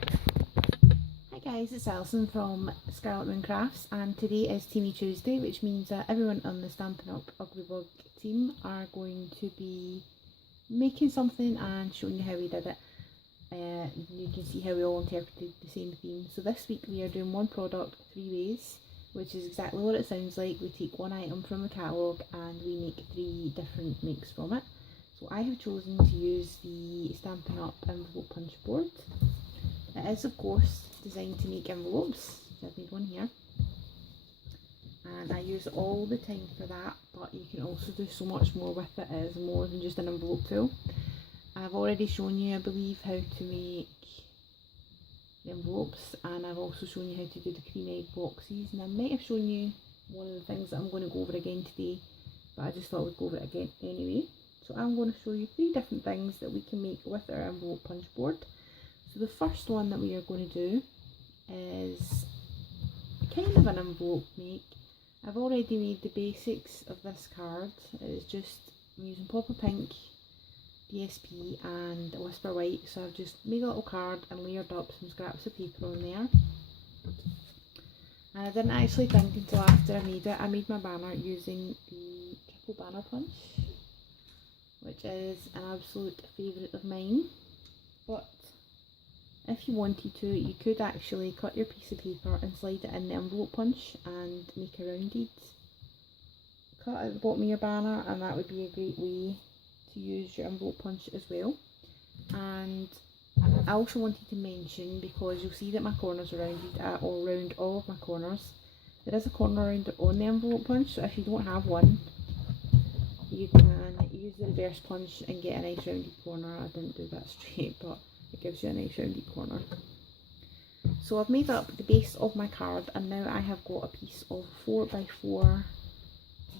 Hi guys, it's Alison from Scarlet Moon Crafts, and today is Teamy Tuesday, which means that everyone on the Stampin' Up! Ugly Bug team are going to be making something and showing you how we did it. You can see how we all interpreted the same theme. So this week we are doing one product 3 ways, which is exactly what it sounds like. We take one item from the catalogue and we make 3 different makes from it. So I have chosen to use the Stampin' Up! Envelope punch board. It is of course designed to make envelopes, so I've made one here, and I use it all the time for that, but you can also do so much more with it. It is more than just an envelope tool. I've already shown you, I believe, how to make the envelopes, and I've also shown you how to do the cream egg boxes, and I might have shown you one of the things that I'm going to go over again today, but I just thought we'd go over it again anyway. So I'm going to show you 3 different things that we can make with our envelope punch board. So the first one that we are going to do is kind of an envelope make. I've already made the basics of this card. It's just, I'm using Popper Pink, DSP and Whisper White, so I've just made a little card and layered up some scraps of paper on there. And I didn't actually think until after I made it. I made my banner using the triple banner punch, which is an absolute favourite of mine. But if you wanted to, you could actually cut your piece of paper and slide it in the envelope punch and make a rounded cut at the bottom of your banner, and that would be a great way to use your envelope punch as well. And I also wanted to mention, because you'll see that my corners are rounded, or round all of my corners, there is a corner rounder on the envelope punch, so if you don't have one, you can use the reverse punch and get a nice rounded corner. I didn't do that straight, but it gives you a nice rounded corner. So I've made up the base of my card, and now I have got a piece of 4x4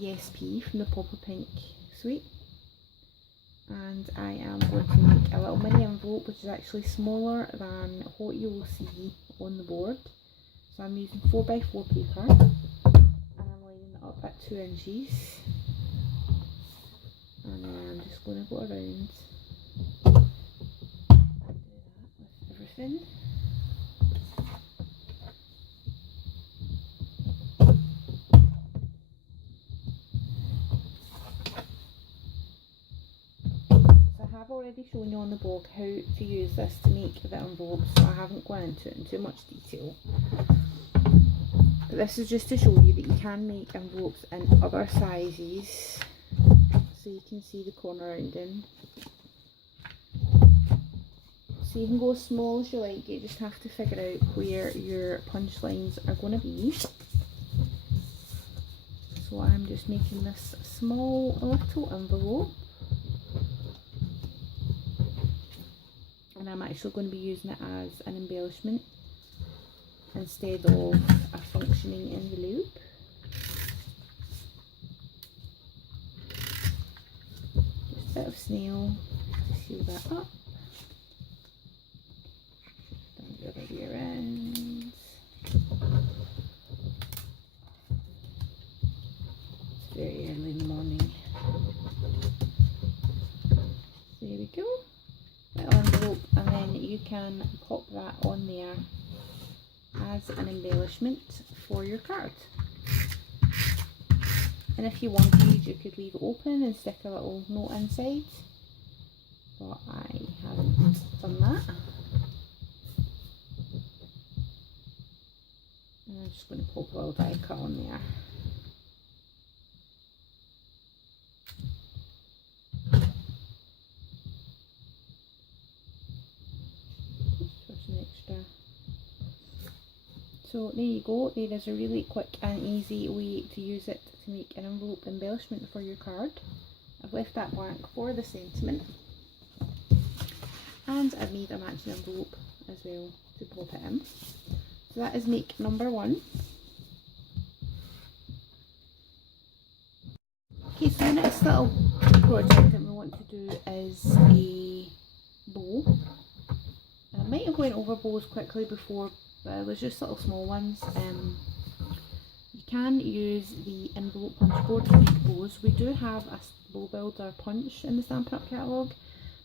DSP from the Popper Pink suite, and I am going to make a little mini envelope which is actually smaller than what you will see on the board. So I'm using 4x4 paper and I'm lining it up at 2 inches, and then I'm just going to go around everything. So I have already shown you on the blog how to use this to make the envelopes, so I haven't gone into it in too much detail. But this is just to show you that you can make envelopes in other sizes, so you can see the corner rounding. So you can go as small as you like, you just have to figure out where your punch lines are going to be. So I'm just making this small little envelope, and I'm actually going to be using it as an embellishment instead of a functioning envelope. Just a bit of snail to seal that up. The other way around. It's very early in the morning. There we go. Little envelope, and then you can pop that on there as an embellishment for your card. And if you wanted, you could leave it open and stick a little note inside, but I haven't done that. I'm just going to pop a little die cut on there. Just an extra. So there you go, there is a really quick and easy way to use it to make an envelope embellishment for your card. I've left that blank for the sentiment, and I've made a matching envelope as well to pop it in. So that is make number 1. Okay, so the next little project that we want to do is a bow. I might have went over bows quickly before, but there's just little small ones. You can use the envelope punch board to make bows. We do have a bow builder punch in the Stampin' Up! Catalogue,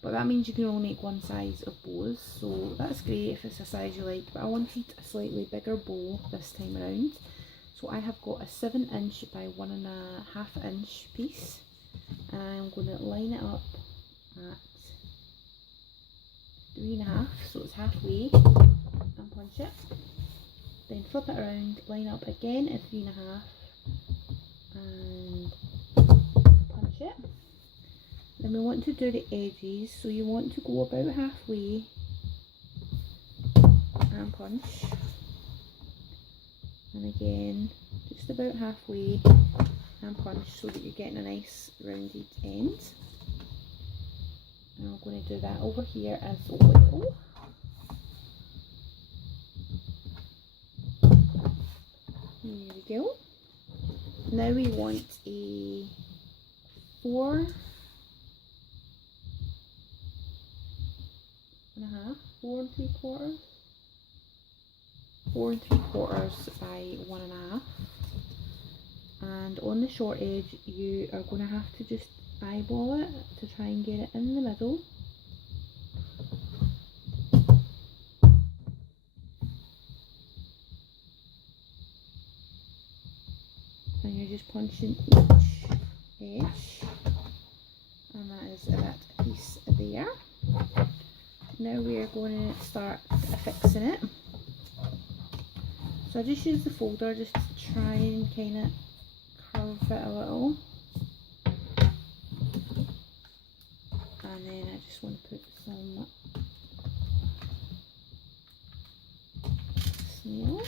but that means you can only make one size of bows, so that's great if it's a size you like. But I wanted a slightly bigger bow this time around, so I have got a 7" by 1.5" piece, and I'm going to line it up at 3.5, so it's halfway, and punch it. Then flip it around, line up again at 3.5, and punch it. Then we want to do the edges, so you want to go about halfway and punch, and again just about halfway and punch, so that you're getting a nice rounded end. And I'm going to do that over here as well. There we go. Now we want a 4.5, 4 3/4 by 1.5, and on the short edge you are going to have to just eyeball it to try and get it in the middle. And you're just punching each edge, and that is that piece there. Now we are going to start fixing it. So I just use the folder just to try and kind of curve it a little, and then I just want to put some snail.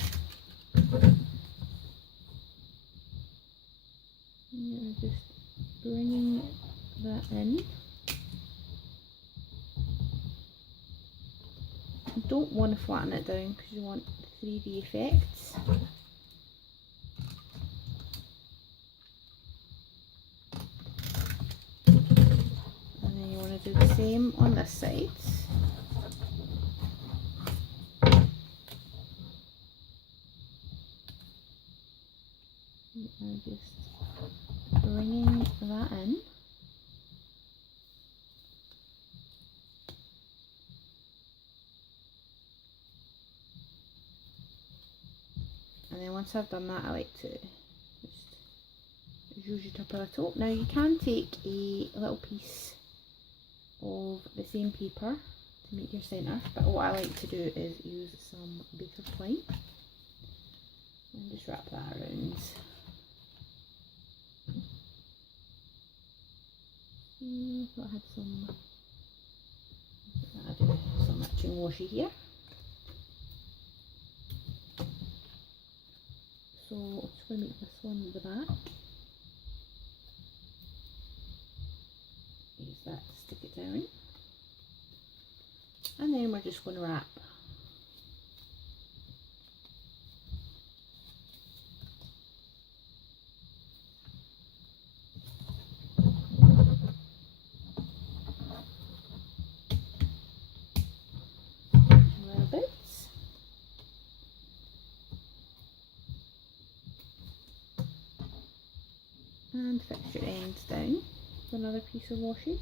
You're just bringing that in. You don't want to flatten it down because you want 3D effects. And then you want to do the same on this side. And just bringing that in. And then once I've done that, I like to just zhuzh it up a little. Now you can take a little piece of the same paper to make your centre, but what I like to do is use some baker's twine and just wrap that around. I thought I had some matching washi here. So I'm just going to make this one the back. Use that to stick it down. And then we're just going to wrap. And fix your ends down with another piece of washi.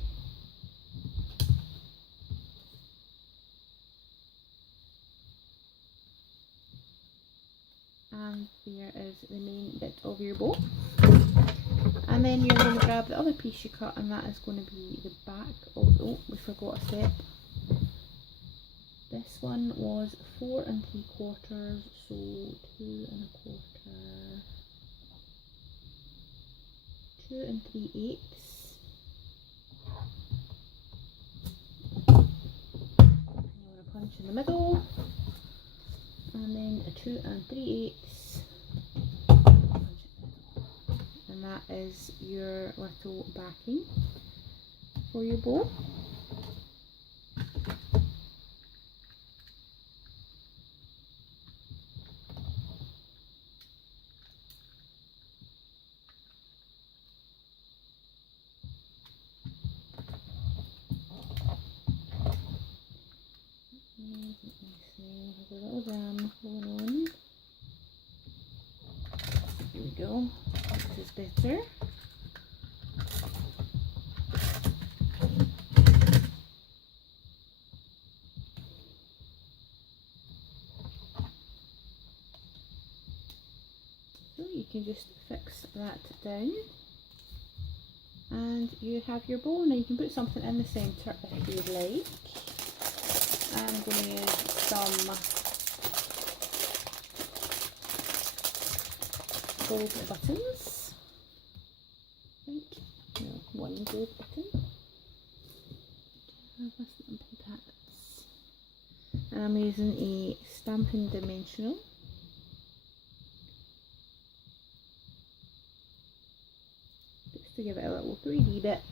And there is the main bit of your bow. And then you're going to grab the other piece you cut, and that is going to be the back of, oh, we forgot a step. This one was 4 3/4, so 2 1/4. 2 3/8. You want to punch in the middle, and then a 2 3/8, and that is your little backing for your bow. Have a little jam going on. Here we go. This is better. So you can just fix that down and you have your bow. Now you can put something in the centre if you'd like. I'm going to use some gold buttons. I think, no, one gold button. And I'm using a Stampin' Dimensional. Just to give it a little 3D bit.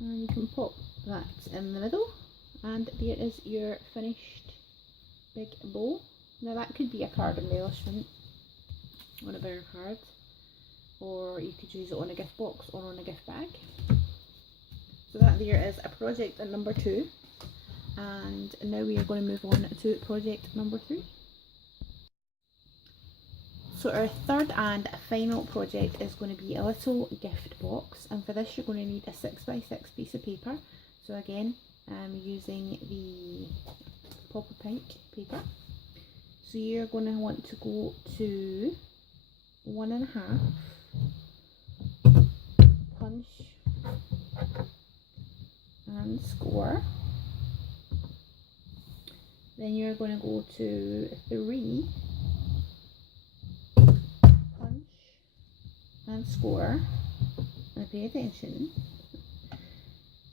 And you can pop that in the middle. And there is your finished big bow. Now that could be a card embellishment on a bigger card. Or you could use it on a gift box or on a gift bag. So that there is a project number 2. And now we are going to move on to project number 3. So our third and final project is going to be a little gift box, and for this you're going to need a 6x6 piece of paper. So again, I'm using the Pop of Pink paper. So you're going to want to go to 1.5, punch and score. Then you're going to go to 3, punch and score. Now pay attention.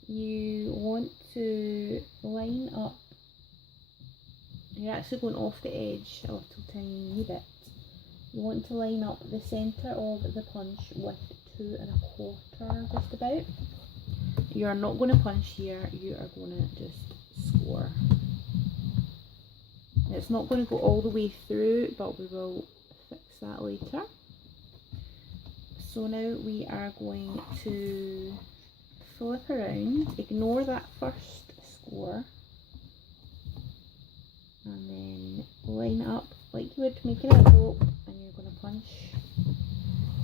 You want to line up, you're actually going off the edge a little tiny bit. You want to line up the centre of the punch with 2.25 just about. You're not going to punch here, you are going to just score. It's not going to go all the way through, but we will fix that later. So now we are going to flip around, ignore that first score, and then line up like you would make an envelope, and you're going to punch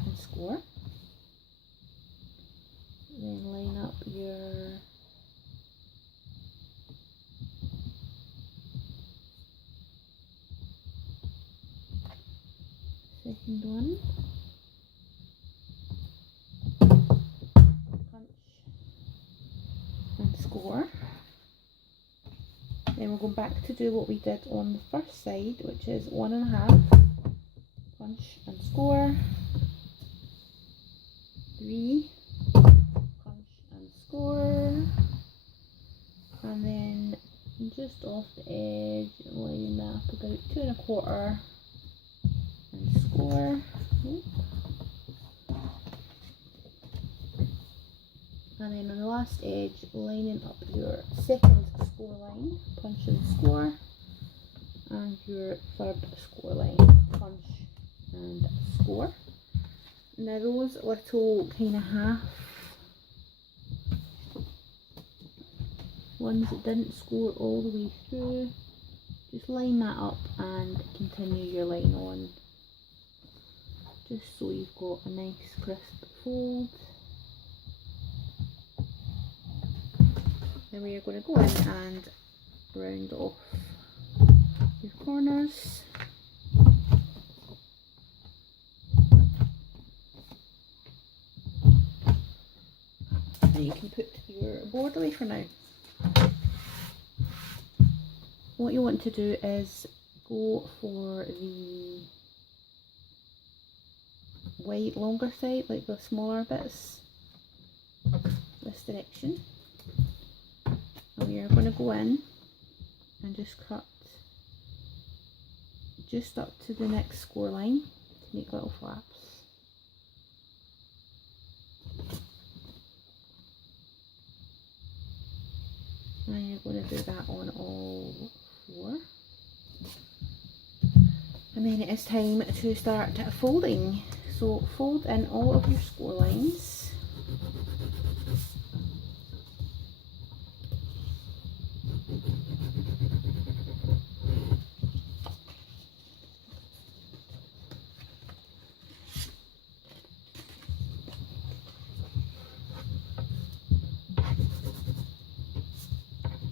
and score. Then line up your second one, punch and score. Then we're going back to do what we did on the first side, which is 1.5, punch and score, 3, punch and score, and then just off the edge, line that up about 2.25 and score. And then on the last edge, lining up your second score line, punch and score, and your third score line, punch and score. Now those little kind of half ones that didn't score all the way through, just line that up and continue your line on, just so you've got a nice crisp fold. Then we are going to go in and round off your corners. And you can put your board away for now. What you want to do is go for the wide, longer side, like the smaller bits, this direction. And we are going to go in and just cut just up to the next score line to make little flaps. And you're going to do that on all 4. And then it is time to start folding. So fold in all of your score lines.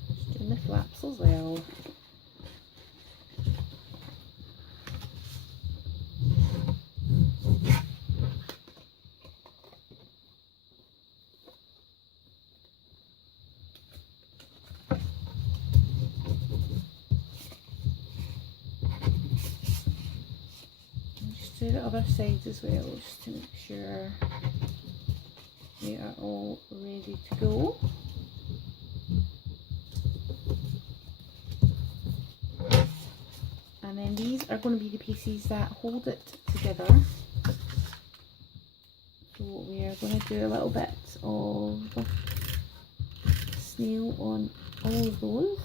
Just doing the flaps as well. just do the other sides as well, just to make sure they are all ready to go. And then these are going to be the pieces that hold it together. So we are going to do a little bit of snail on all of those.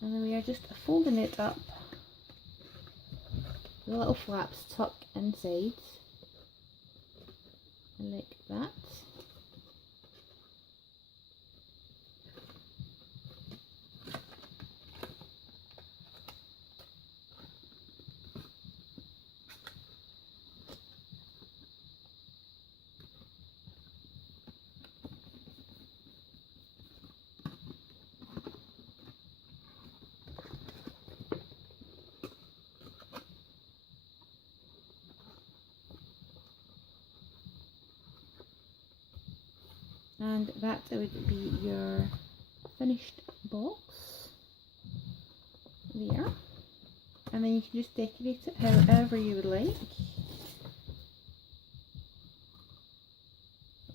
And then we are just folding it up. The little flaps tuck inside, like that. And that would be your finished box there. And then you can just decorate it however you would like.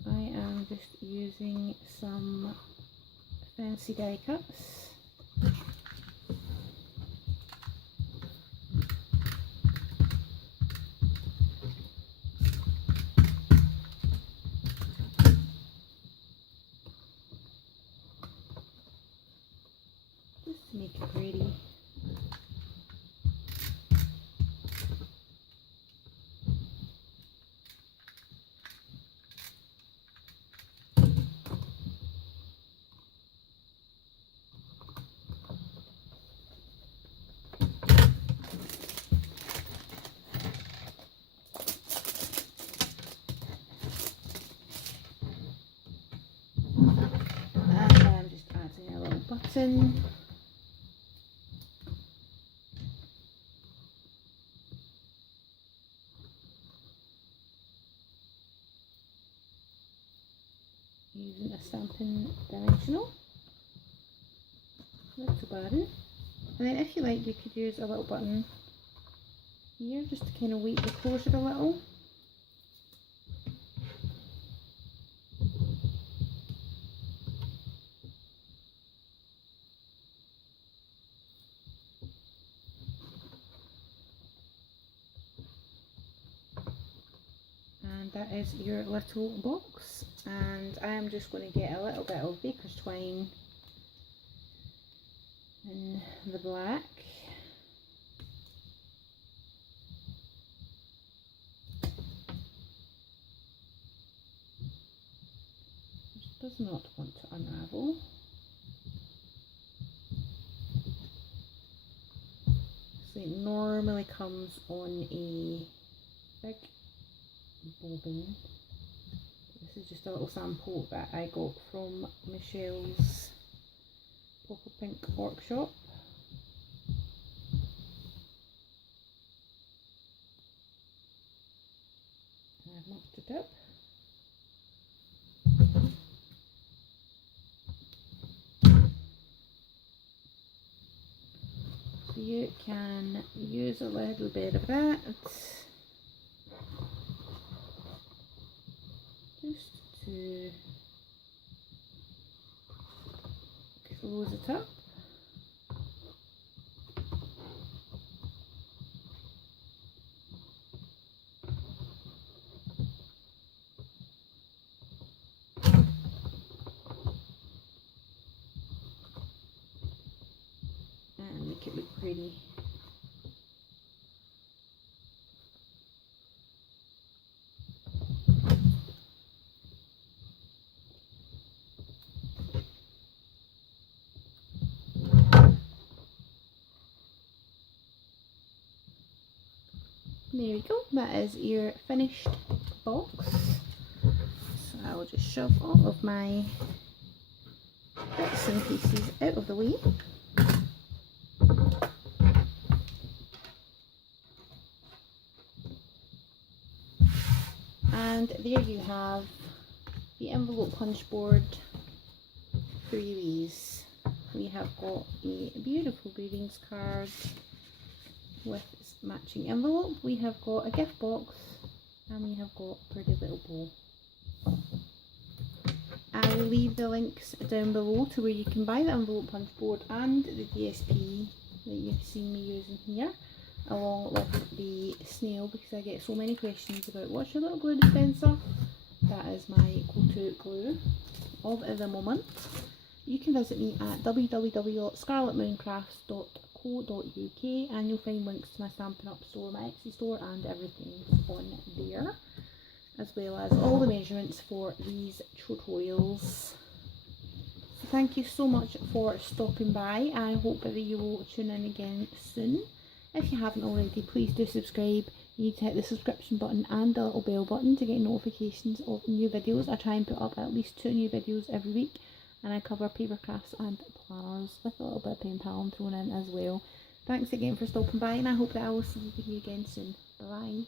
I am just using some fancy die cuts. Just to make it pretty. And I'm just adding a little button. Using a Stampin dimensional. Not too bad. And then if you like, you could use a little button here just to kind of weight the closure a little. And that is your little box. And I am just going to get a little bit of baker's twine in the black. Which does not want to unravel. So it normally comes on a big bobbin. This is just a little sample that I got from Michelle's Purple Pink workshop. And I've knocked it up. So you can use a little bit of that just to close it up. And make it look pretty. There we go, that is your finished box. So I will just shove all of my bits and pieces out of the way. And there you have the envelope punch board through these. We have got a beautiful greetings card with matching envelope. We have got a gift box, and we have got a pretty little bow. I will leave the links down below to where you can buy the envelope punch board and the DSP that you've seen me using here, along with the snail, because I get so many questions about what's your little glue dispenser. That is my go-to glue of the moment. You can visit me at www.scarletmooncrafts.co.uk and you'll find links to my Stampin' Up store, my Etsy store, and everything on there, as well as all the measurements for these tutorials. So thank you so much for stopping by. I hope that you will tune in again soon. If you haven't already, please do subscribe. You need to hit the subscription button and the little bell button to get notifications of new videos. I try and put up at least 2 new videos every week, and I cover paper crafts and planners with a little bit of pen pal thrown in as well. Thanks again for stopping by, and I hope that I will see you again soon. Bye bye.